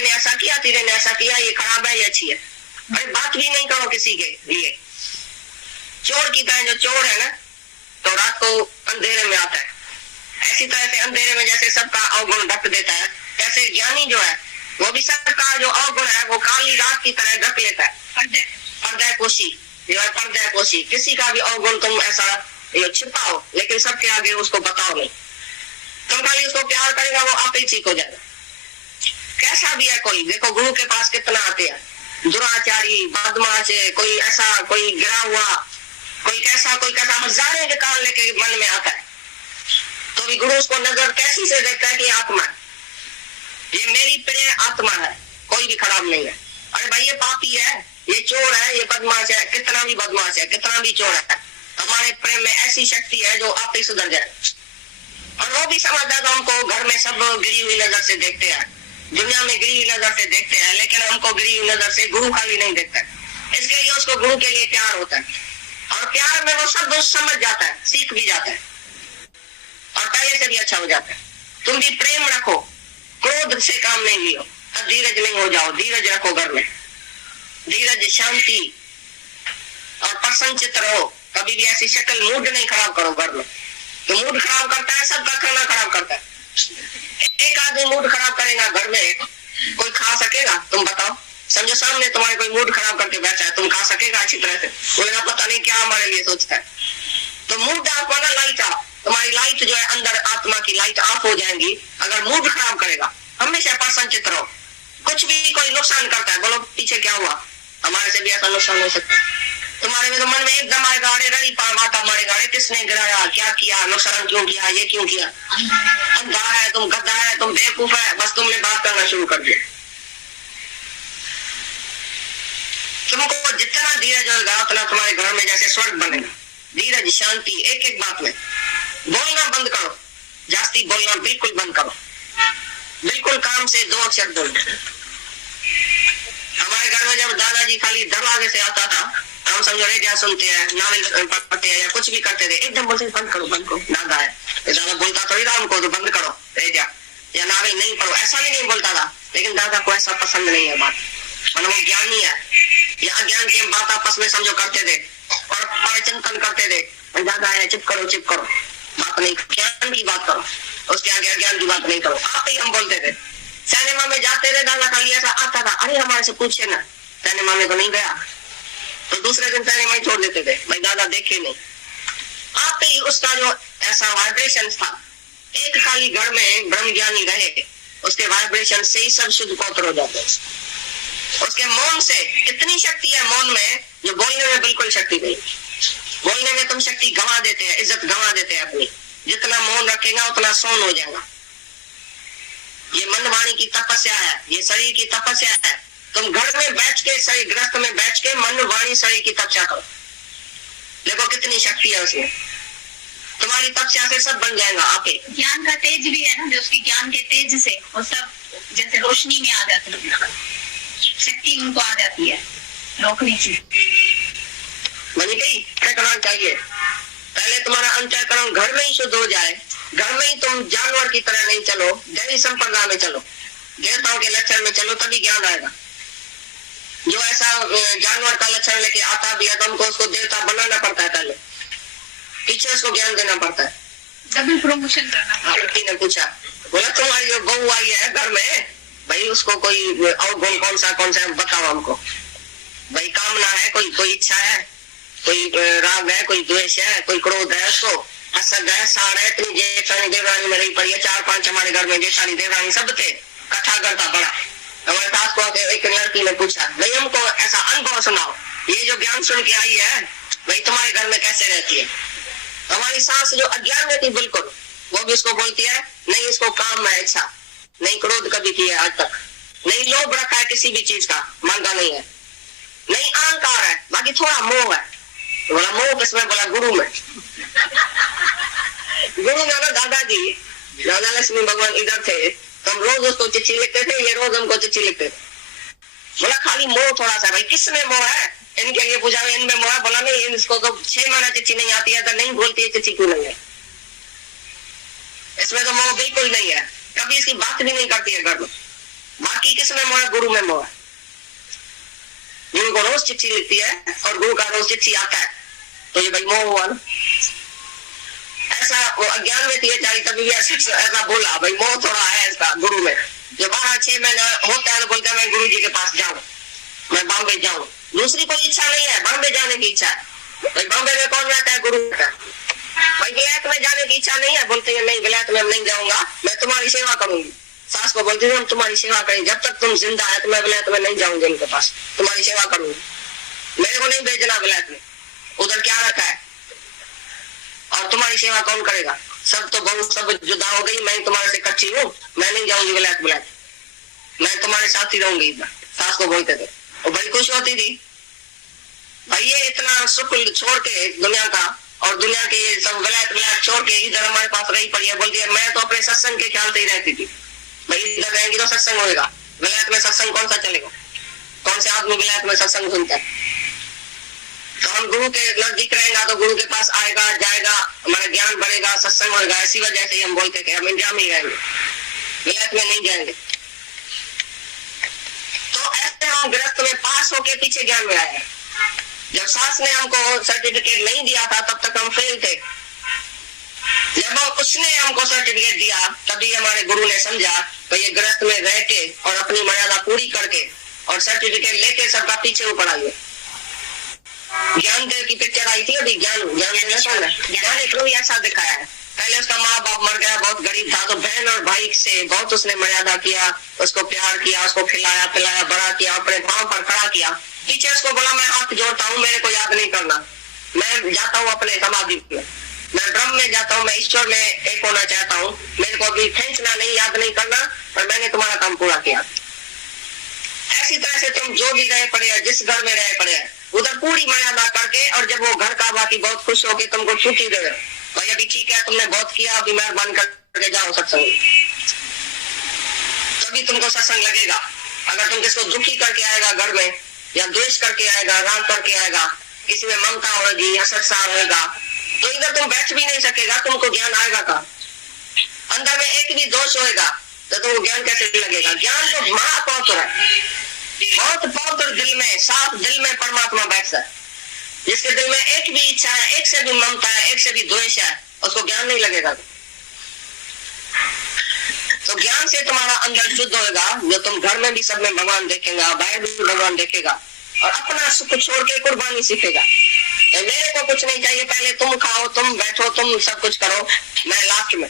ने ऐसा किया, तीरे ने ऐसा किया, ये खराब है, ये अच्छी है। अरे बात भी नहीं करो किसी के लिए। चोर की तरह, जो चोर है ना तो रात को अंधेरे में आता है, ऐसी तरह से अंधेरे में जैसे सबका अवगुण ढक देता है, ऐसे ज्ञानी जो है वो भी सबका जो अवगुण है वो काली रात की तरह ढक लेता है। पर्दापोशी, जो है पर्दापोशी, किसी का भी अवगुण तुम ऐसा छिपाओ लेकिन सबके आगे उसको बताओ नहीं। तुम खाली उसको प्यार करेगा वो आप ही ठीक हो जाएगा। कैसा भी है कोई, देखो गुरु के पास कितना आते हैं, दुराचारी, बदमाश, कोई ऐसा, कोई गिरा हुआ, कोई कैसा हजारे निकाल लेके मन में आता है, तो भी गुरु उसको नजर कैसी से देखता है कि आत्मा है, ये मेरी प्रिय आत्मा है, कोई भी खराब नहीं है। अरे भाई ये पापी है, ये चोर है, ये बदमाश है, कितना भी बदमाश है, कितना भी चोर है, हमारे प्रेम में ऐसी शक्ति है जो आप ही सुधर जाए। और वो भी समझता है, हमको घर में सब गिरी हुई नजर से देखते हैं, दुनिया में गिरी हुई नजर से देखते हैं, लेकिन हमको गिरी हुई नजर से गुरु खाली नहीं देखता है। इसके लिए उसको गुरु के लिए प्यार होता है, और प्यार में वो सब समझ जाता है, सीख भी जाता है, और पहले से भी अच्छा हो जाता है। तुम भी प्रेम रखो, क्रोध से काम नहीं लियो, अब धीरज नहीं हो जाओ, धीरज रखो घर में, धीरज, शांति और प्रसन्नचित्त रहो। कभी भी ऐसी शक्ल, मूड नहीं खराब करो घर में, तो मूड खराब करता है, सबका खाना खराब करता है। एक आदमी मूड खराब करेगा घर में, कोई खा सकेगा? तुम बताओ, समझो सामने तुम्हारे कोई मूड खराब करके बैठा है, तुम खा सकेगा अच्छी तरह से? बोलेगा पता नहीं क्या हमारे लिए सोचता है। तो मूड ऑफ होना, लाइट ऑफ, तुम्हारी लाइट जो है अंदर आत्मा की लाइट ऑफ हो जाएंगी अगर मूड खराब करेगा। हमेशा प्रसन्नचित्त रहो, कुछ भी कोई नुकसान करता है, बोलो पीछे क्या हुआ, हमारे से भी ऐसा नुकसान हो सकता है। तुम्हारे में तो मन में एकदम आएगा, अरे रही माता मारेगा, अरे किसने गिराया, क्या किया, नुकसान क्यों किया, ये क्यों किया, अंधा है तुम, गद्दा है तुम, बेवकूफ है, बस तुमने बात करना शुरू कर दिया। तुमको जितना धीरज होगा उतना तुम्हारे घर में जैसे स्वर्ग बनेगा। धीरज, शांति, एक एक बात में। बोलना बंद करो, जास्ती बोलना बिल्कुल बंद करो, बिल्कुल काम से दो अक्षर बोलो। हमारे घर में जब दादाजी खाली दरवाजे से आता था, हम समझो रेडियो सुनते हैं, नावल पढ़ते हैं या कुछ भी करते थे, एकदम बोलते बंद करो, बंद करो, दादा है, दादा बोलता थोड़ी था हमको तो बंद करो रेडियो या नावल नहीं पढ़ो, ऐसा भी नहीं बोलता था। लेकिन दादा को ऐसा पसंद नहीं है बात, मतलब वो ज्ञानी है, या अज्ञान की बात आपस में समझो करते थे और परिचिंतन करते थे, दादा है चुप करो, चुप करो, बात नहीं, ज्ञान की बात करो, उसके आगे अज्ञान की बात नहीं करो, आप ही हम बोलते थे। सिनेमा में जाते थे, दादा खाली ऐसा आता था, अरे हमारे से पूछे ना, सिनेमा में तो नहीं गया, तो दूसरे दिन सिनेमा ही छोड़ देते थे, भाई दादा देखे नहीं। आप ही उसका जो ऐसा वाइब्रेशन था, एक खाली घर में ब्रह्म ज्ञानी रहे, उसके वाइब्रेशन से ही सब शुद्ध पवित्र हो जाते हैं। उसके मौन से इतनी शक्ति है, मौन में, जो बोलने में बिल्कुल शक्ति नहीं। बोलने में तुम शक्ति गंवा देते हैं, इज्जत गंवा देते हैं अपनी, जितना मौन रखेगा उतना सौन हो जाएगा। ये मन वाणी की तपस्या है, ये शरीर की तपस्या है। तुम घर में बैठ के, शरीर ग्रस्त में बैठ के मन वाणी शरीर की तपस्या करो, देखो कितनी शक्ति है उसमें, तुम्हारी तपस्या से सब बन जाएगा। आपके ज्ञान का तेज भी है ना, जो उसकी ज्ञान के तेज से वो सब जैसे रोशनी में आ जाती है, शक्ति उनको आ जाती है रोकने की। बनी गई, क्या करना चाहिए? पहले तुम्हारा अंतःकरण घर में ही शुद्ध हो जाए, घर में ही तुम जानवर की तरह नहीं चलो, दैवी संप्रदाय में चलो, देवताओं के लक्षण में चलो, तभी ज्ञान आएगा। जो ऐसा जानवर का लक्षण लेके आता भी है तो हमको उसको देवता बनाना पड़ता है, पहले पीछे उसको ज्ञान देना पड़ता है, डबल प्रमोशन करना। लड़की ने पूछा, बोला तुम्हारी जो बहू आई है घर में, भाई उसको कोई अवगुण कौन सा बताओ हमको, भाई कामना है, कोई इच्छा है, कोई राग है, कोई द्वेष है, कोई क्रोध है, उसको असद है, साड़ है, इतनी जेठानी देवरानी में रही पड़ी है, 4-5 हमारे घर में जेठानी देवरानी सब थे, कथा करता बड़ा। हमारे पास को एक लड़की ने पूछा, भाई हमको ऐसा अनुभव सुनाओ, ये जो ज्ञान सुन के आई है भाई तुम्हारे घर में कैसे रहती है? हमारी सास जो अज्ञान में थी बिल्कुल, वो भी उसको बोलती है नहीं, इसको काम है, इच्छा नहीं, क्रोध कभी किया आज तक नहीं, लोभ रखा है किसी भी चीज का, मांगा नहीं है, नहीं अहंकार है, बाकी थोड़ा मोह है। तो बोला मोह किसमें? बोला गुरु में। गुरु में ना दादाजी, दादा लक्ष्मी भगवान इधर थे, तो हम रोज उसको चिट्ठी लिखते थे, ये रोज हमको चिट्ठी लिखते थे। बोला खाली मोह थोड़ा सा, भाई किसमें मोह है? इनके लिए पूछा, इनमें मोह है? बोला नहीं, इसको तो 6 महीना चिट्ठी नहीं आती है, तो नहीं बोलती है चिट्ठी क्यों नहीं है, इसमें तो मोह बिल्कुल नहीं है, कभी इसकी बात भी नहीं करती है घर में। बाकी किस शिष्य में मोह, गुरु में मोह। गुरु को रोज चिट्ठी लिखती है और गुरु का रोज चिट्ठी आता है, तो ये भाई मोह हुआ ना। ऐसा वो अज्ञान में थी चारी, तभी भी ऐसा बोला भाई मोह थोड़ा है इसका गुरु में। जो 12-6 महीना होता है तो बोलता है मैं गुरु जी के पास जाऊं, मैं बॉम्बे जाऊं। दूसरी कोई इच्छा नहीं है, बॉम्बे जाने की इच्छा है। भाई बॉम्बे में कौन जाता है? गुरु का। भाई विलायत में जाने की इच्छा नहीं है, बोलते हैं नहीं विलायत में नहीं जाऊंगा, मैं तुम्हारी सेवा करूंगी। सास को बोलती हूँ हम तुम्हारी सेवा करेंगे, जब तक तुम जिंदा है तो मैं विलायत में नहीं जाऊंगी, उनके पास तुम्हारी सेवा करूंगी, मेरे को नहीं भेजना विलायत में, उधर क्या रखा है और तुम्हारी सेवा कौन करेगा? सब तो बहुत सब जुदा हो गई, मैं तुम्हारे से कच्ची हूँ, मैं नहीं जाऊंगी विलायत विलायत, मैं तुम्हारे साथ ही रहूंगी। सास को बोलते थे, वो बड़ी खुश होती थी। भाई ये इतना सुख छोड़ के दुनिया का और दुनिया के ये सब विलायत विलायत छोड़ के इधर हमारे पास रही पड़ी है। बोलती है मैं तो अपने सत्संग के ख्याल से ही रहती थी, भाई इधर रहेंगी तो सत्संग होगा, विलायत में सत्संग कौन सा चलेगा? कौन से आदमी विलायत में सत्संग सुनता है? तो हम गुरु के नजदीक रहेगा तो गुरु के पास आएगा जाएगा, हमारा ज्ञान बढ़ेगा, सत्संग होगा। ऐसी वजह से हम बोलते थे हम इंडिया में ही रहेंगे, विलायत में नहीं जाएंगे। तो ऐसे हम गृहस्थ में पास होके पीछे ज्ञान में आए। जब सास ने हमको सर्टिफिकेट नहीं दिया था तब तक हम फेल थे। जब उसने हमको सर्टिफिकेट दिया तभी हमारे गुरु ने समझा तो ये गृहस्थ में रह के और अपनी मर्यादा पूरी करके और सर्टिफिकेट लेके सबका पीछे ऊपर आइए। ज्ञान देव की पिक्चर आई थी अभी, ज्ञान एक रोज ऐसा दिखाया है। पहले उसका माँ बाप मर गया, बहुत गरीब था, तो बहन और भाई से बहुत उसने मर्यादा किया, उसको प्यार किया, उसको खिलाया पिलाया, बड़ा किया, अपने पांव पर खड़ा किया। पीछे उसको बोला मैं हाथ जोड़ता हूँ, मेरे को याद नहीं करना, मैं जाता हूँ अपने समाधि में, मैं ब्रह्म में जाता हूँ, मैं ईश्वर में एक होना चाहता हूँ, मेरे को अभी खींचना नहीं, याद नहीं करना, और मैंने तुम्हारा काम पूरा किया। ऐसी तरह से तुम जो भी रहे पड़े है, जिस घर में रहे पड़े है, उधर पूरी मर्यादा करके, और जब वो घर का बाकी बहुत खुश होके तुमको छुट्टी दे भाई अभी ठीक है तुमने बहुत किया, अभी मेहरबान करके जाओ सत्संग, तभी तुमको सत्संग लगेगा। अगर तुम किसको दुखी करके आएगा घर में, या द्वेष करके आएगा, राग करके आएगा, किसी में ममता होगी या संसार होगा, तो इधर तुम बैठ भी नहीं सकेगा, तुमको ज्ञान आएगा कहाँ? अंदर में एक भी दोष होएगा तो तुमको ज्ञान कैसे लगेगा? ज्ञान तो महापवित्र है, बहुत पवित्र दिल में, साफ दिल में परमात्मा बैठता है। जिसके दिल में एक भी इच्छा है, एक से भी ममता है, एक से भी द्वेष है, उसको ज्ञान नहीं लगेगा। तो ज्ञान से तुम्हारा अंदर शुद्ध होगा, जो तुम घर में भी सब में भगवान देखेगा, बाहर भी भगवान देखेगा, और अपना सुख छोड़ के कुर्बानी सीखेगा। मेरे को कुछ नहीं चाहिए, पहले तुम खाओ, तुम बैठो, तुम सब कुछ करो, मैं लास्ट में।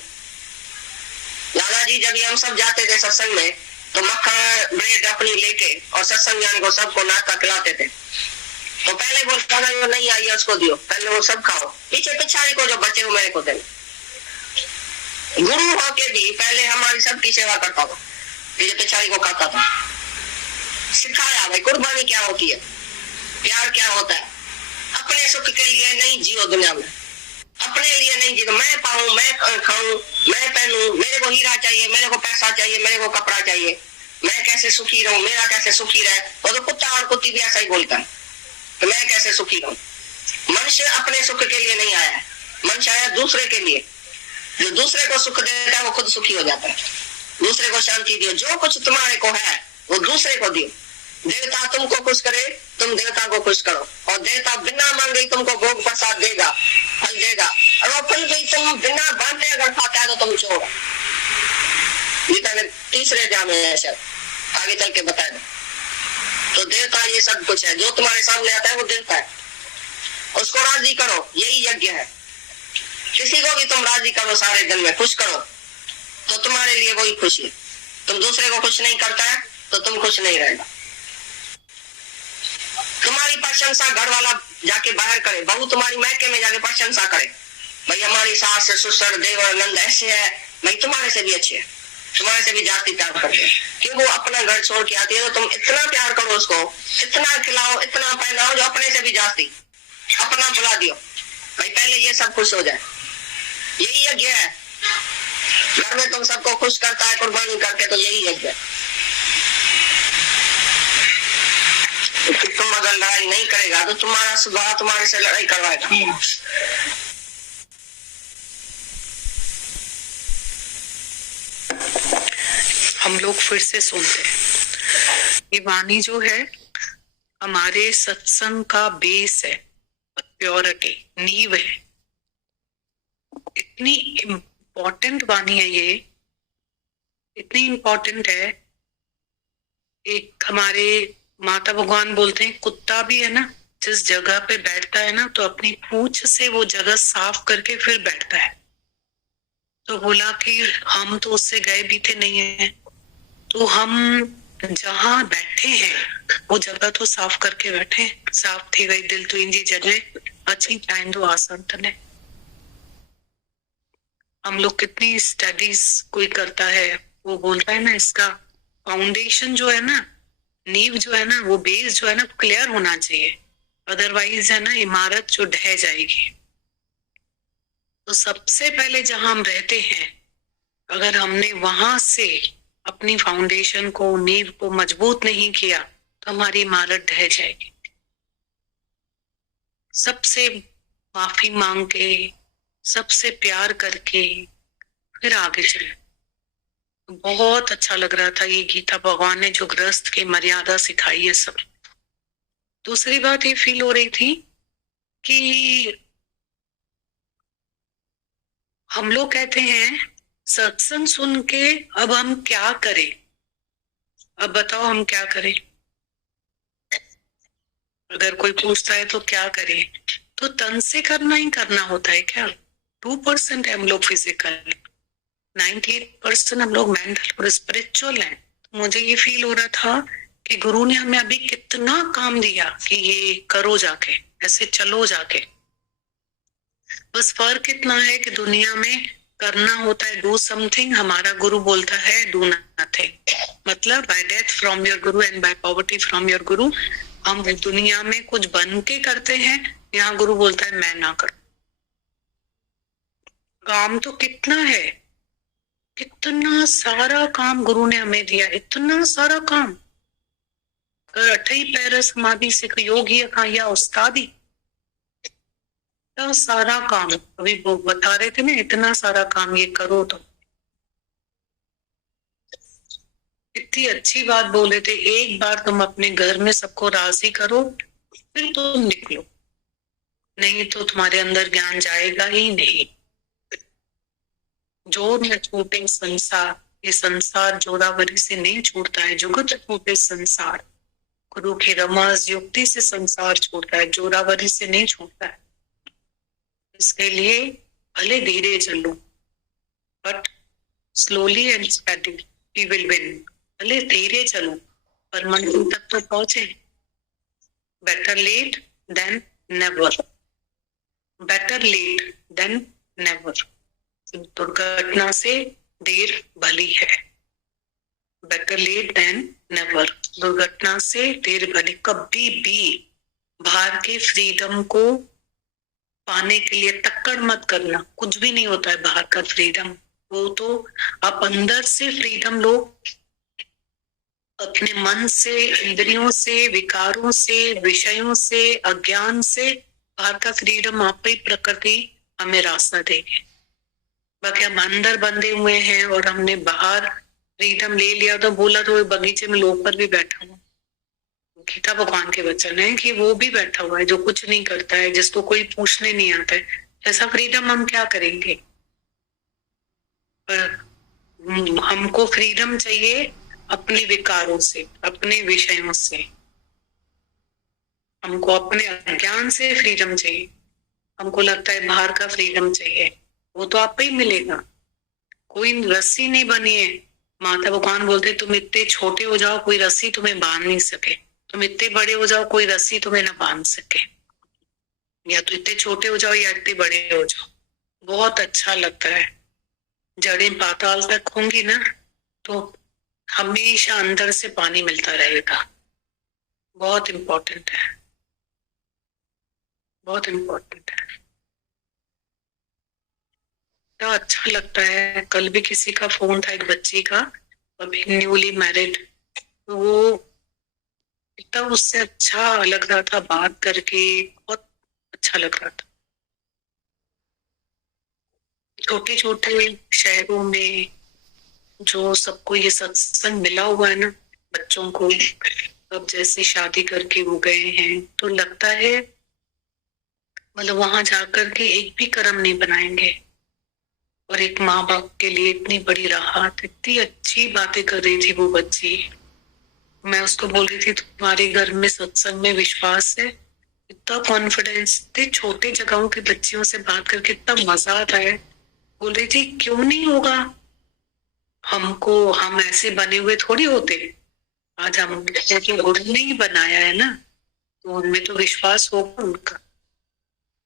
दादाजी जब हम सब जाते थे सत्संग में तो मक्खन ब्रेड अपनी लेके और सत्संग ज्ञान को सबको नाश्ता खिलाते थे। तो पहले वो दादा नहीं आई है उसको दियो, पहले वो सब खाओ, पीछे पिछाड़ी को जो बचे वो मेरे को दे। गुरु होके भी पहले हमारी सबकी सेवा करता था, पीछे पिछाड़ी को खाता था। सिखाया भाई कुर्बानी क्या होती है, प्यार क्या होता है। अपने सुख के लिए नहीं जियो दुनिया में, अपने लिए नहीं जियो। मैं पाऊं, मैं खाऊं, मैं पहनूं, मेरे को हीरा चाहिए, मेरे को पैसा चाहिए, मेरे को कपड़ा चाहिए, मैं कैसे सुखी रहूं, मेरा कैसे सुखी रहे। वो तो कुत्ता और कुत्ती भी ऐसा ही बोलता है कि मैं कैसे सुखी रहूं। मनुष्य अपने सुख के लिए नहीं आया है, मनुष्य आया दूसरे के लिए। जो दूसरे को सुख देता है वो खुद सुखी हो जाता है। दूसरे को शांति दियो, जो कुछ तुम्हारे को है वो दूसरे को दियो। देवता तुमको खुश करे, तुम देवता को खुश करो, और देवता बिना मांगे तुमको भोग प्रसाद देगा, फल देगा। और वो फल भी तुम बिना बांटे अगर खाता है तो तुम छोड़ो। गीता के 3 अध्याय में है, सर आगे चल के बता दो। तो देवता ये सब कुछ है, जो तुम्हारे सामने आता है वो देवता है, उसको राजी करो, यही यज्ञ है। किसी को भी तुम राजी करो, सारे दिन में खुश करो, तो तुम्हारे लिए वही खुशी है। तुम दूसरे को खुश नहीं करता है तो तुम खुश नहीं रहेगा। तुम्हारी प्रशंसा घर वाला जाके बाहर करे, बहू तुम्हारी मैके में जाके प्रशंसा करे, भाई हमारी सास ससुर देवर नंद ऐसे है, भाई तुम्हारे से भी अच्छे है, तुम्हारे से भी जाती प्यार करते हैं। क्यों? वो अपना घर छोड़ के आती है तो तुम इतना प्यार करो उसको, इतना खिलाओ, इतना पहनाओ, जो अपने से भी जाती, अपना भुला दियो। भाई पहले ये सब खुश हो जाए, यही यज्ञ है। घर में तुम सबको खुश करता है कुर्बानी करके, तो यही यज्ञ है। तुम अगर लड़ाई नहीं करेगा तो तुम्हारा सुबह तुम्हारे से लड़ाई करवाएगा। हम लोग फिर से सुनते हैं। ये वाणी जो है हमारे सत्संग का बेस है, प्योरिटी, नींव है। इतनी इम्पोर्टेंट वाणी है ये, इतनी इम्पोर्टेंट है। एक हमारे माता भगवान बोलते हैं कुत्ता भी है ना, जिस जगह पे बैठता है ना तो अपनी पूंछ से वो जगह साफ करके फिर बैठता है। तो बोला कि हम तो उससे गए भी थे नहीं है, तो हम जहाँ बैठे हैं वो जगह तो साफ करके बैठे। साफ थी गई दिल तो इंजी जगह अच्छी चाइंदो आसन तने। हम लोग कितनी स्टडीज कोई करता है, वो बोलता है ना इसका फाउंडेशन जो है ना, नींव जो है ना, वो बेस जो है ना क्लियर होना चाहिए, अदरवाइज है ना इमारत जो ढह जाएगी। तो सबसे पहले जहां हम रहते हैं, अगर हमने वहां से अपनी फाउंडेशन को, नींव को मजबूत नहीं किया तो हमारी इमारत ढह जाएगी। सबसे माफी मांग के, सबसे प्यार करके फिर आगे चले। बहुत अच्छा लग रहा था ये गीता भगवान ने जो गृहस्थ की मर्यादा सिखाई है सब। दूसरी बात ये फील हो रही थी कि हम लोग कहते हैं सत्संग सुन के अब हम क्या करें, अब बताओ हम क्या करें। अगर कोई पूछता है तो क्या करें, तो तन से करना ही करना होता है क्या? 2% है हम लोग फिजिकल, 98% हम लोग मेंटल और स्पिरिचुअल हैं। मुझे ये फील हो रहा था कि गुरु ने हमें अभी कितना काम दिया कि ये करो जाके, ऐसे चलो जाके। बस फर्क इतना है कि दुनिया में करना होता है डू समथिंग, हमारा गुरु बोलता है डू नथिंग। मतलब by death from your guru and by poverty from your guru. हम दुनिया में कुछ बन के करते हैं, यहाँ गुरु बोलता है मैं ना करूं। काम तो कितना है, कितना सारा काम गुरु ने हमें दिया, इतना सारा काम। कर अठई पैर समाधि सिख योगी या उस्तादी, इतना सारा काम। अभी वो बता रहे थे ना, इतना सारा काम ये करो तो। इतनी अच्छी बात बोले थे, एक बार तुम अपने घर में सबको राजी करो फिर तुम निकलो, नहीं तो तुम्हारे अंदर ज्ञान जाएगा ही नहीं। जोर न छूटे संसार, ये संसार जोरावरी से नहीं छूटता है। जुगत छूटे संसार, गुरु की रमज युक्ति से संसार छूटता है, जोरावरी से नहीं छूटता है। इसके लिए भले धीरे चलो, but slowly and steady we will win. भले धीरे चलो पर मंजिल तक तो पहुंचे। Better late than never, better late than never. दुर्घटना से देर भली है, बेटर लेट देन नेवर। दुर्घटना से देर भली। कभी भी बाहर के फ्रीडम को पाने के लिए टक्कर मत करना, कुछ भी नहीं होता है बाहर का फ्रीडम। वो तो आप अंदर से फ्रीडम लो, अपने मन से, इंद्रियों से, विकारों से, विषयों से, अज्ञान से। बाहर का फ्रीडम आप ही प्रकृति हमें रास्ता देगी। बाकी हम अंदर बंधे हुए हैं और हमने बाहर फ्रीडम ले लिया तो बोला तो बगीचे में लोग पर भी बैठा हुआ। गीता भगवान के वचन है कि वो भी बैठा हुआ है जो कुछ नहीं करता है, जिसको कोई पूछने नहीं आता है। ऐसा फ्रीडम हम क्या करेंगे? पर हमको फ्रीडम चाहिए अपने विकारों से, अपने विषयों से। हमको अपने अज्ञान से फ्रीडम चाहिए। हमको लगता है बाहर का फ्रीडम चाहिए, वो तो आप ही मिलेगा। कोई रस्सी नहीं बनी है। माता भगवान बोलते तुम इतने छोटे हो जाओ कोई रस्सी तुम्हें बांध नहीं सके, तुम इतने बड़े हो जाओ कोई रस्सी तुम्हें ना बांध सके। या तो इतने छोटे हो जाओ या इतने बड़े हो जाओ। बहुत अच्छा लगता है। जड़ें पाताल तक होंगी ना तो हमेशा अंदर से पानी मिलता रहेगा। बहुत इम्पोर्टेंट है, बहुत इम्पोर्टेंट है। तो अच्छा लगता है। कल भी किसी का फोन था, एक बच्ची का, अभी न्यूली मैरिड, तो वो इतना उससे अच्छा लग रहा था बात करके, बहुत अच्छा लग रहा था। छोटे छोटे शहरों में जो सबको ये सत्संग मिला हुआ है ना, बच्चों को अब जैसे शादी करके वो गए हैं तो लगता है मतलब वहां जाकर के एक भी कर्म नहीं बनाएंगे, और एक माँ बाप के लिए इतनी बड़ी राहत, इतनी अच्छी बातें कर रही थी वो बच्ची। मैं उसको बोल रही थी तुम्हारे घर में सत्संग में विश्वास है, इतना कॉन्फिडेंस, इतने छोटे जगहों की बच्चियों से बात करके इतना मजा आता है। बोल रही थी क्यों नहीं होगा, हम ऐसे बने हुए थोड़ी होते, आज हम जो गुरु ने ही बनाया है ना, तो उनमें तो विश्वास होगा उनका,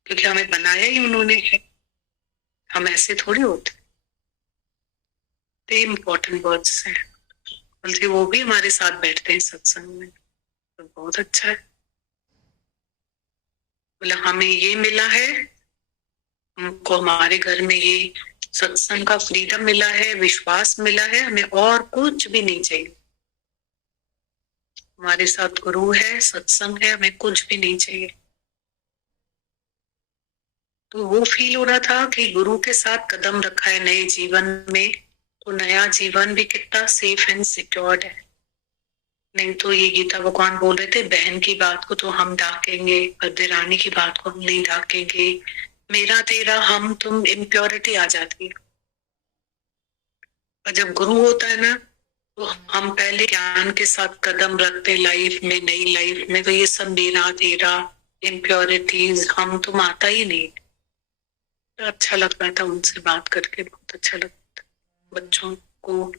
क्योंकि हमें बनाया ही उन्होंने है, हम ऐसे थोड़ी होते। तो इम्पोर्टेंट वर्ड्स हैं। बोलती वो भी हमारे साथ बैठते हैं सत्संग में, तो बहुत अच्छा है। बोला हमें ये मिला है, हमको हमारे घर में ये सत्संग का फ्रीडम मिला है, विश्वास मिला है, हमें और कुछ भी नहीं चाहिए। हमारे साथ गुरु है, सत्संग है, हमें कुछ भी नहीं चाहिए। तो वो फील हो रहा था कि गुरु के साथ कदम रखा है नए जीवन में, तो नया जीवन भी कितना सेफ एंड सिक्योर्ड है। नहीं तो ये गीता भगवान बोल रहे थे बहन की बात को तो हम ढाकेंगे, रानी की बात को हम नहीं ढाकेंगे, मेरा तेरा हम तुम, इम्प्योरिटी आ जाती है। और जब गुरु होता है ना तो हम पहले ज्ञान के साथ कदम रखते लाइफ में, नई लाइफ में, तो ये सब मेरा तेरा, इम्प्योरिटीज, हम तुम आता ही नहीं। तो अच्छा लगता था उनसे बात करके, बहुत अच्छा लगता था। बच्चों को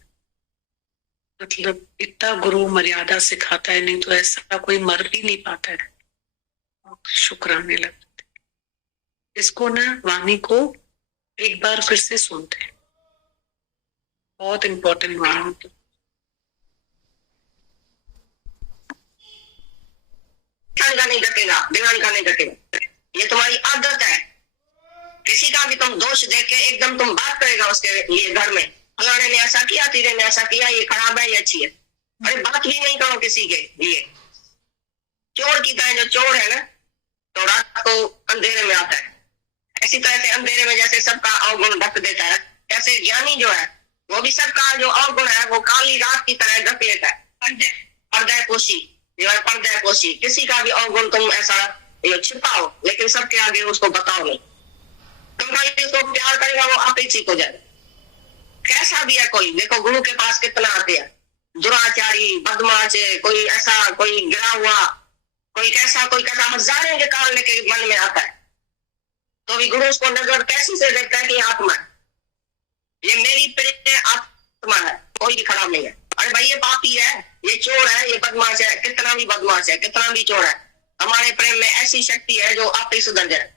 मतलब इतना गुरु मर्यादा सिखाता है, नहीं तो ऐसा कोई मर भी नहीं पाता है। शुक्राने लगते। इसको ना वाणी को एक बार फिर से सुनते हैं, बहुत इंपॉर्टेंट वाणी। का नहीं घटेगा, दीवान का नहीं घटेगा, ये तुम्हारी आदत है। किसी का भी तुम दोष देख के एकदम तुम बात करेगा उसके लिए घर में, फलाने ने ऐसा किया, तीरे ने ऐसा किया, ये खराब है, ये अच्छी है। अरे बात भी नहीं करो किसी के लिए। चोर की तरह, जो चोर है ना तो रात को अंधेरे में आता है, ऐसी तरह से अंधेरे में जैसे सबका अवगुण ढक देता है, ऐसे ज्ञानी जो है वो भी सबका जो अवगुण है वो काली रात की तरह ढक लेता है। पर्दा पोशी, पर्दा पोशी, किसी का भी अवगुण तुम ऐसा छिपाओ, लेकिन सबके आगे उसको बताओ नहीं। तुम खाली उसको प्यार करेगा, वो आप ही ठीक हो जाए। कैसा भी है कोई, देखो गुरु के पास कितना आते हैं, दुराचारी, बदमाश, कोई ऐसा, कोई गिरा हुआ, कोई कैसा, कोई कैसा, हजारों के कारण लेके मन में आता है, तो भी गुरु उसको नजर कैसी से देखता है कि आत्मा है, ये मेरी प्रेम आत्मा है, कोई भी खराब नहीं है। अरे भाई ये पापी है, ये चोर है, ये बदमाश है, कितना भी बदमाश है, कितना भी चोर है, हमारे प्रेम में ऐसी शक्ति है जो आप ही सुधर जाए।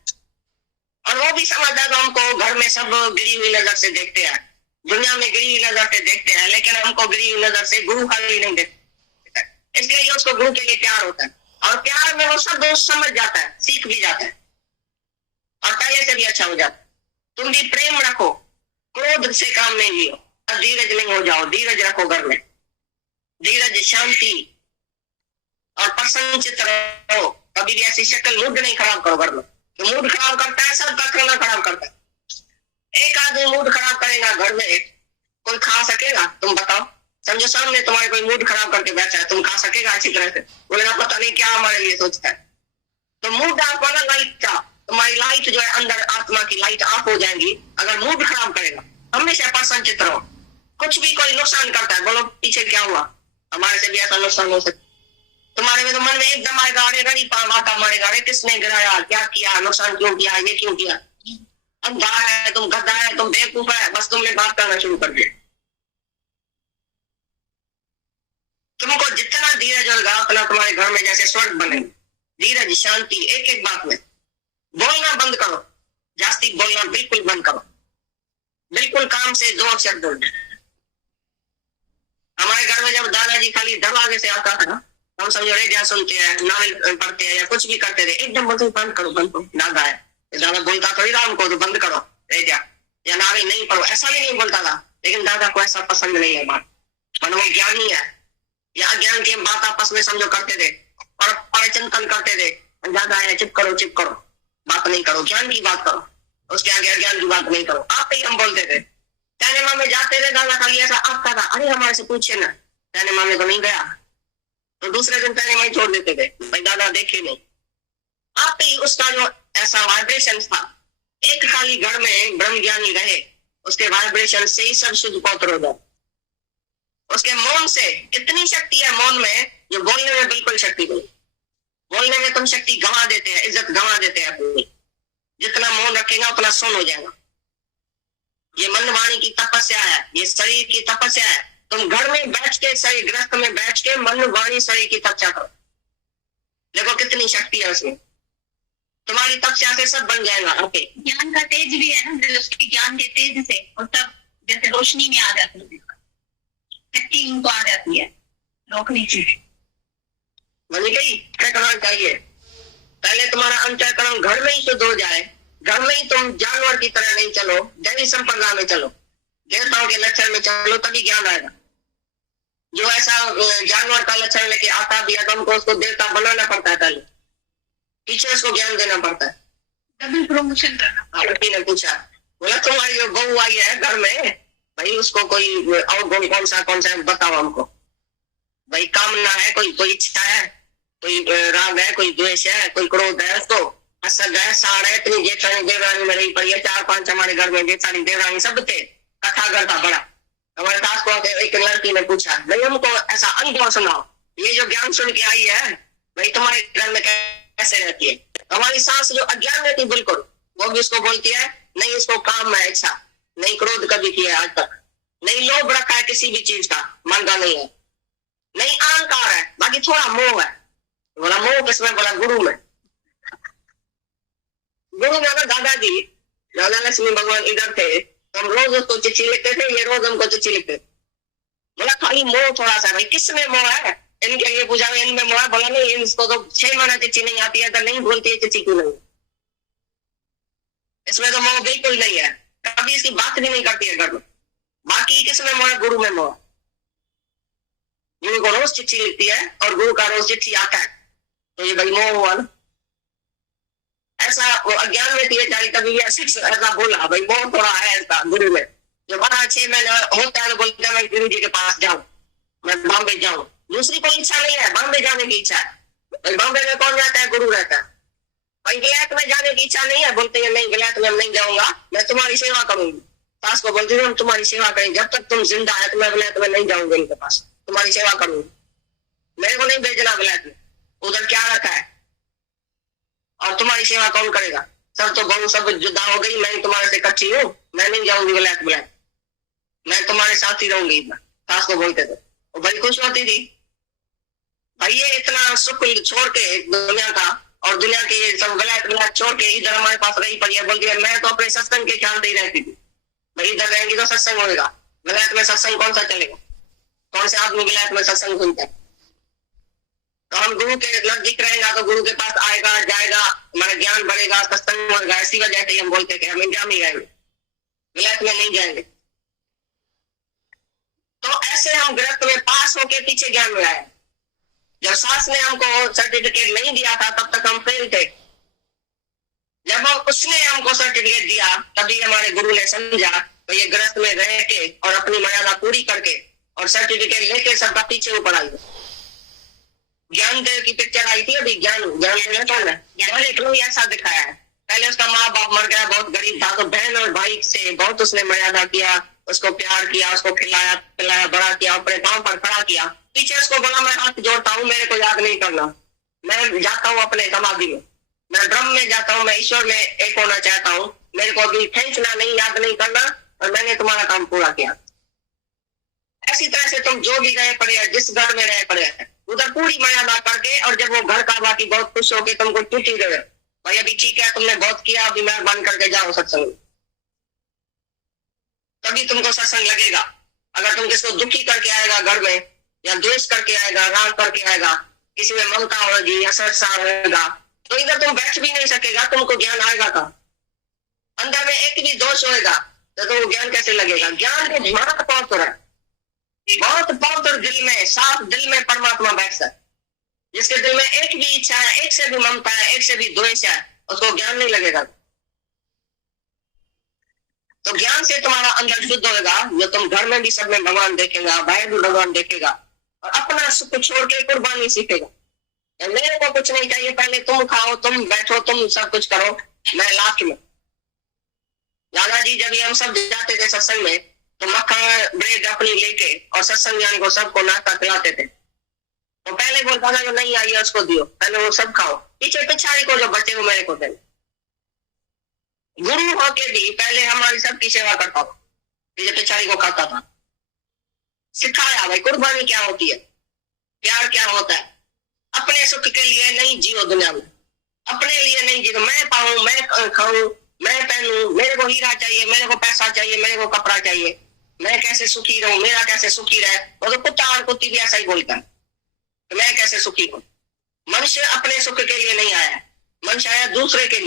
और वो भी समझता है, हमको घर में सब गिरी हुई नजर से देखते हैं, दुनिया में गिरी हुई नजर से देखते हैं, लेकिन हमको गिरी हुई नजर से गुरु खाली नहीं देखते, इसलिए उसको गुरु के लिए प्यार होता है। और प्यार में वो सब दोस्त समझ जाता है, सीख भी जाता है, और पहले से भी अच्छा हो जाता है। तुम भी प्रेम रखो, क्रोध से काम नहीं लियो, और धीरज नहीं हो जाओ, धीरज रखो घर में, धीरज, शांति और प्रसन्नचित्त रहो। कभी भी ऐसी शक्ल, मूड नहीं खराब करो घर में। तो मूड खराब करता है, सबका खाना खराब करता है। एक आदमी मूड खराब करेगा घर में, कोई खा सकेगा? तुम बताओ। समझो सामने तुम्हारे कोई मूड खराब करके बैठा है, तुम खा सकेगा अच्छी तरह से? बोलेगा पता नहीं क्या हमारे लिए सोचता है। तो मूड ऑफ वाला लाइट का, तुम्हारी लाइट जो है अंदर, आत्मा की लाइट ऑफ हो जाएगी अगर मूड खराब करेगा। हमेशा प्रसन्नचित्त रहो। कुछ भी कोई नुकसान करता है, बोलो पीछे क्या हुआ, हमारे से भी ऐसा नुकसान हो सकता। तुम्हारे में तो मन में एकदम आएगा, अरे गड़ी माता मारेगा, अरे किसने गिराया, क्या किया, नुकसान क्यों किया, ये क्यों किया। अंधा है तुम, गद्दा है तुम, बेवकूफ है, बस तुमने बात करना शुरू कर दिया। तुमको जितना धीरज होगा अपना, तुम्हारे घर में जैसे स्वर्ग बनेगा। धीरज, शांति, एक एक बात में। बोलना बंद करो, जास्ती बोलना बिल्कुल बंद करो, बिल्कुल काम से 2 अक्षर बोल। हमारे घर में जब दादाजी खाली दरवाजे से आता था, हम समझो रेडियो सुनते हैं, नावल पढ़ते हैं या कुछ भी करते थे, एकदम बोलते बंद करो, बंद करो, दादा है, दादा बोलता थोड़ी था हमको तो बंद करो रेडियो या नावल नहीं पढ़ो, ऐसा भी नहीं बोलता था। लेकिन दादा को ऐसा पसंद नहीं है बात, पर वो ज्ञानी है, या ज्ञान की बात आपस में समझो करते थे और परिचिंतन करते थे। दादा है, चुप करो, चुप करो, बात नहीं करो, ज्ञान की बात करो, उसके आगे अज्ञान की बात नहीं करो। आप ही हम बोलते थे। सिनेमा में जाते थे, दादा खाली ऐसा आता था, अरे हमारे से पूछे ना, सिनेमा में तो नहीं गया, दूसरे दिन पहले वहीं छोड़ देते थे, भाई दादा देखे नहीं। आप ही उसका जो ऐसा वाइब्रेशन था, एक खाली घर में ब्रह्म ज्ञानी रहे, उसके वाइब्रेशन से ही सब शुद्ध पौत्र हो जाए। उसके मौन से इतनी शक्ति है मौन में, जो बोलने में बिल्कुल शक्ति नहीं। बोलने में तुम शक्ति गंवा देते हैं, इज्जत गंवा देते हैं अपनी। जितना मौन रखेगा उतना सोन हो जाएगा। ये मन वाणी की तपस्या है, ये शरीर की तपस्या है। तुम घर में बैठ के, शरीर गृहस्थ में बैठ के मन वाणी शरीर की तपस्या करो, देखो कितनी शक्ति है उसमें। तुम्हारी तपस्या से सब बन जाएगा। ओके, ज्ञान का तेज भी है ना, दृष्टि ज्ञान के तेज से और तब जैसे रोशनी में आ जाती है, शक्ति उनको आ जाती है, रोकनी चाहिए। बनी गई। क्या करना चाहिए? पहले तुम्हारा अंतःकरण घर में ही शुद्ध हो जाए। घर में ही तुम जानवर की तरह नहीं चलो, दैवी संप्रदाय में चलो, देवताओं के लक्षण में चलो, तभी ज्ञान आएगा। जो ऐसा जानवर का लक्षण लेके आता भी है तो हमको उसको देवता बनाना पड़ता है, पहले पीछे उसको ज्ञान देना पड़ता है, डबल प्रमोशन करना। लड़की ने पूछा, बोला तुम्हारी जो बहू आई है घर में, भाई उसको कोई अवगुण कौन सा बताओ हमको। भाई कामना है, कोई इच्छा है, कोई राग है, कोई द्वेष है, कोई क्रोध है, उसको असद है, साड़ है, इतनी जेठानी देवरानी में रही पड़ी है, 4-5 हमारे घर में जेठानी देवरानी सब थे, कथा घर था बड़ा। हमारे पास को एक लड़की ने पूछा, भाई हमको ऐसा अनुभव सुनाओ, ये जो ज्ञान सुन के आई है भाई तुम्हारे घर में कैसे रहती है। हमारी सास जो अज्ञान रहती बिल्कुल, वो भी उसको बोलती है नहीं इसको काम है, इच्छा नहीं, क्रोध कभी किया आज तक नहीं, लोभ रखा है किसी भी चीज का, मांगा नहीं है, नहीं अहंकार है, बाकी थोड़ा मोह है। बोला मोह किसमें? बोला गुरु में। गुरु में दादाजी दादा लक्ष्मी भगवान इधर थे, तो हम रोज उसको चिट्ठी लिखते थे, ये रोज हमको चिट्ठी लिखते। बोला खाली मोह थोड़ा सा, भाई किसमें मोह है? इनके लिए पूछा इनमें मोह है? बोला नहीं, इसको तो 6 महीना चिट्ठी नहीं आती है तो नहीं बोलती है चिट्ठी क्यों नहीं, इसमें तो मोह बिल्कुल नहीं है, कभी इसकी बात भी नहीं करती है घर में। बाकी किसमें मोह है? गुरु में मोह। गुरु को रोज चिट्ठी लिखती है और गुरु का रोज चिट्ठी आता है, तो ये भाई मोह हुआ ना। ऐसा वो अज्ञान में थी जारी, कभी ऐसा बोला भाई मोह थोड़ा है ऐसा गुरु में। जो बड़ा 6 महीने होता है तो बोलते हैं मैं गुरु जी के पास जाऊं, मैं बॉम्बे जाऊं, दूसरी कोई इच्छा नहीं है, बॉम्बे जाने की इच्छा है। भाई बॉम्बे में कौन जाता है? गुरु रहता है। भाई विलायत में जाने की इच्छा नहीं है, बोलते हैं नहीं विलायत में नहीं जाऊंगा, मैं तुम्हारी सेवा करूंगी। सास को बोलती हूँ हम तुम्हारी सेवा करेंगे, जब तक तुम जिंदा है तो मैं विलायत में नहीं जाऊंगी, इनके पास तुम्हारी सेवा करूंगी, मेरे को नहीं भेजना विलायत में, उधर क्या रखा है और तुम्हारी सेवा कौन करेगा? सब तो बहू सब जुदा हो गई, मैं तुम्हारे से कच्ची हूँ, मैं नहीं जाऊंगी विलायत विलायत, मैं तुम्हारे साथ ही रहूंगी। सास को बोलते थे, वो बड़ी खुश होती थी। भाई ये इतना सुख छोड़ के दुनिया का और दुनिया के ये सब विलायत विलायत छोड़ के इधर हमारे पास रही पड़ी है, बोलती है मैं तो अपने सत्संग के ख्याल दे रहती थी, भाई इधर रहेंगी तो सत्संग होगा, विलायत में सत्संग कौन सा चलेगा? कौन से आदमी विलायत में सत्संग सुनता है? तो हम गुरु के नजदीक रहेगा तो गुरु के पास आएगा जाएगा, हमारा ज्ञान बढ़ेगा, सत्संग होगा, ऐसी वजह से हम बोलते थे हम इंडिया में ही रहेंगे, विलायत में नहीं जाएंगे। तो ऐसे हम गृहस्थ में पास होके पीछे ज्ञान में आए। जब सास ने हमको सर्टिफिकेट नहीं दिया था तब तक हम फेल थे, जब उसने हमको सर्टिफिकेट दिया तभी हमारे गुरु ने समझा तो ये गृहस्थ में रह के और अपनी मर्यादा पूरी करके और सर्टिफिकेट लेके सबका पीछे ऊपर आई। ज्ञान देव की पिक्चर आई थी अभी, ज्ञान ऐसा दिखाया है। पहले उसका माँ बाप मर गया, बहुत गरीब था, तो बहन और भाई से बहुत उसने मर्यादा किया, उसको प्यार किया, उसको खिलाया पिलाया, बड़ा किया, अपने पांव पर खड़ा किया। पीछे उसको बोला मैं हाथ जोड़ता हूँ, मेरे को याद नहीं करना, मैं जाता हूँ अपने समाधि में, मैं ब्रह्म में जाता हूँ, मैं ईश्वर में एक होना चाहता हूँ, मेरे को अभी खींचना नहीं, याद नहीं करना, और मैंने तुम्हारा काम पूरा किया। ऐसी तरह से तुम जो भी रहे पड़े हैं, जिस घर में रहे पड़े हैं, उधर पूरी मर्यादा करके, और जब वो घर का बाकी बहुत खुश होके तुमको छुट्टी देवे, भाई अभी ठीक है तुमने बहुत किया, अभी मेहरबान करके जाओ सत्संग, तभी तुमको सत्संग लगेगा। अगर तुम किसको दुखी करके आएगा घर में, या द्वेष करके आएगा, राग करके आएगा, किसी में ममता होगी या सरसा होगा, तो इधर तुम बैठ भी नहीं सकेगा, तुमको ज्ञान आएगा कहाँ? अंदर में एक भी दोष होएगा तो तुमको ज्ञान कैसे लगेगा? ज्ञान को बहुत पवित्र है, बहुत पवित्र दिल में, साफ दिल में परमात्मा बैठता है। जिसके दिल में एक भी इच्छा है, एक से भी ममता है, एक से भी द्वेष है, उसको ज्ञान नहीं लगेगा। तो ज्ञान से तुम्हारा अंदर शुद्ध होगा, जो तुम घर में भी सब में भगवान देखेगा, बाहर भी भगवान देखेगा, और अपना सुख छोड़ के कुर्बानी सीखेगा। मेरे को कुछ नहीं चाहिए, पहले तुम खाओ, तुम बैठो, तुम सब कुछ करो, मैं लास्ट में। दादाजी जब हम सब जाते थे सत्संग में तो मक्खन ब्रेड अपनी लेके और सत्संग यानी को सबको नाश्ता खिलाते थे। तो पहले बोलता था जो नहीं आई है उसको दियो, पहले वो सब खाओ, पीछे पिछाड़ी को जो बचे वो मेरे को देना। गुरु होके भी पहले हमारी सबकी सेवा करता था, पीछे पिछाड़ी को खाता था। सिखाया भाई कुर्बानी क्या होती है, प्यार क्या होता है। अपने सुख के लिए नहीं जियो दुनिया में, अपने लिए नहीं जियो। मैं पाऊं, मैं खाऊं, मैं पहनूं, मेरे को हीरा चाहिए, मेरे को पैसा चाहिए, मेरे को कपड़ा चाहिए, मैं कैसे सुखी रहूं, मेरा कैसे सुखी रहे। वो तो कुत्ता और कुत्ती भी ऐसा ही बोलता है, मैं कैसे सुखी हूं। मनुष्य अपने सुख के लिए नहीं आया, मनुष्य आया दूसरे के लिए।